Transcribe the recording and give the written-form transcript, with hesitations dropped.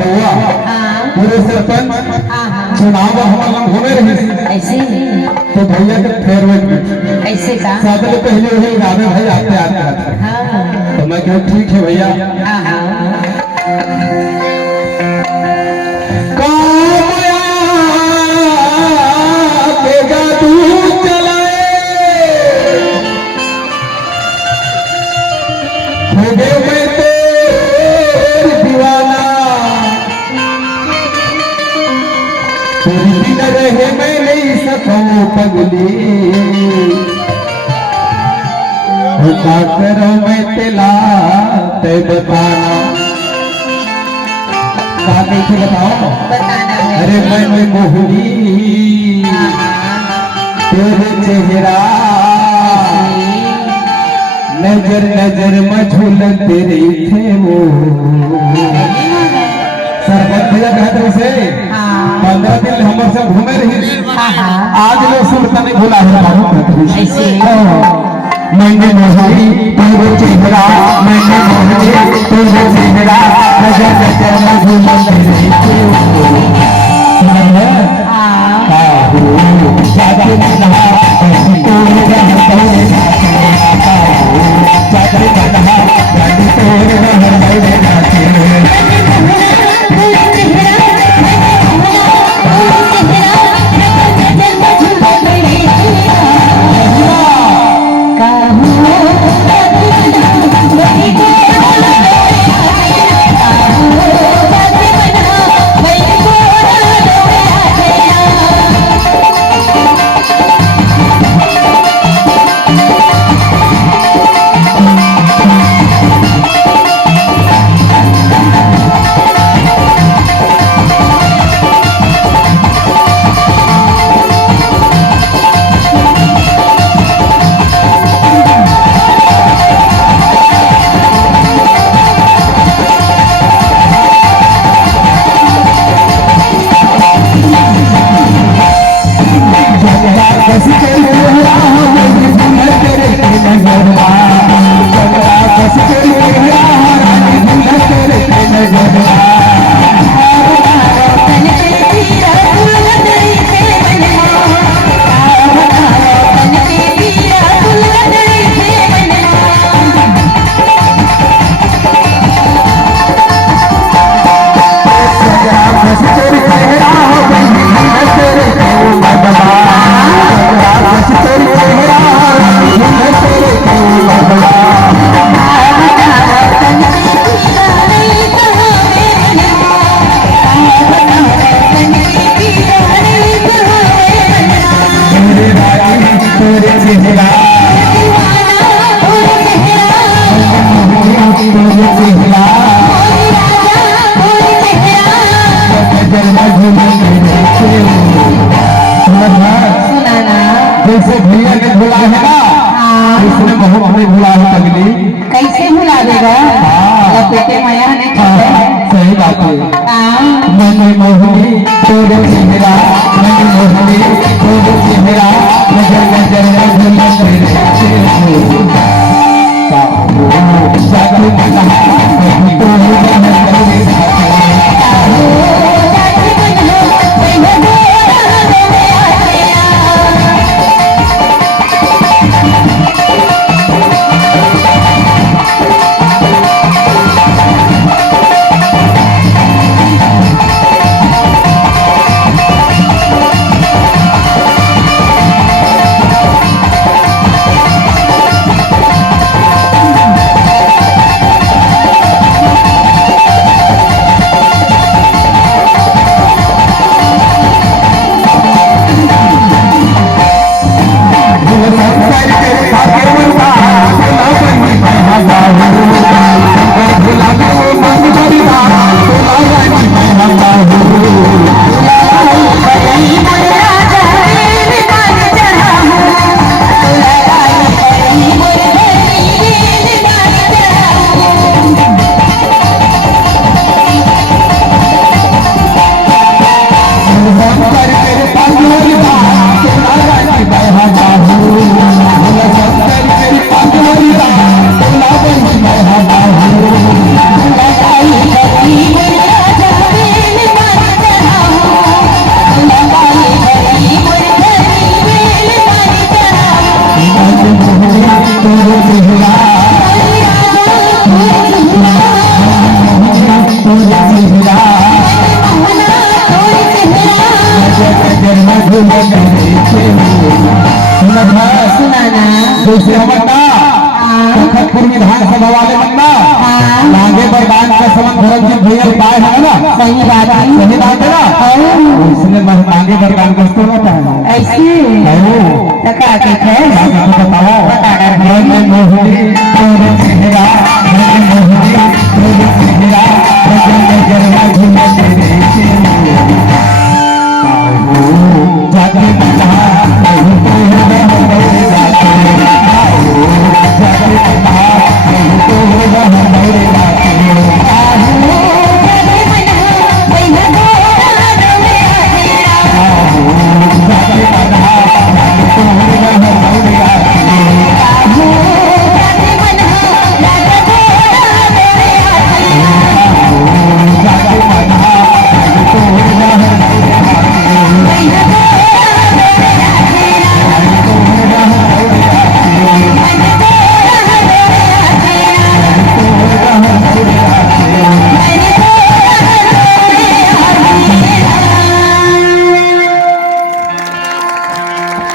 बउआ पूरे सरपंच चुनाव हम घूमे रहे ऐसे तो भैया के फेवरेट ऐसे का शादी से पहले वही गावे भाई आते आते हाँ तो मैं कहा ठीक है भैया रहे मैं नहीं सकूं पगली क्या करो मैं तेला ते बताना क्या कैसे बताओ अरे मैं मोहनी तेरे चेहरा नजर नजर में झूलते रही थे वो सरपंच भैया कहते उसे 15 दिन हमारे साथ घूमे रही आज लोग सुनता नहीं भूला है मैंने मोहनी तेरे चेहरा मैंने मोहनी तेरे चेहरा नजर नजर में झूलते रही थी जैसे भैया ने भुला है ना इसने बहुत हमें भुला है पगली कैसे भुला देगा लपेटे माया ने सही बात है मैंने मोहनी तेरे चेहरा मैंने मोहनी तेरे चेहरा नजर नजर में झूलते रहे साथी कहा जैसे हमना तखतपुर विधानसभा वाले बनना लागे बरदान का समन भरत जी भैया पाए है ना सही बात है ना इसने मांगे बरदान को बताया ऐसे टका के है बताओ बता मैं मोहिनी तेरे चेहरा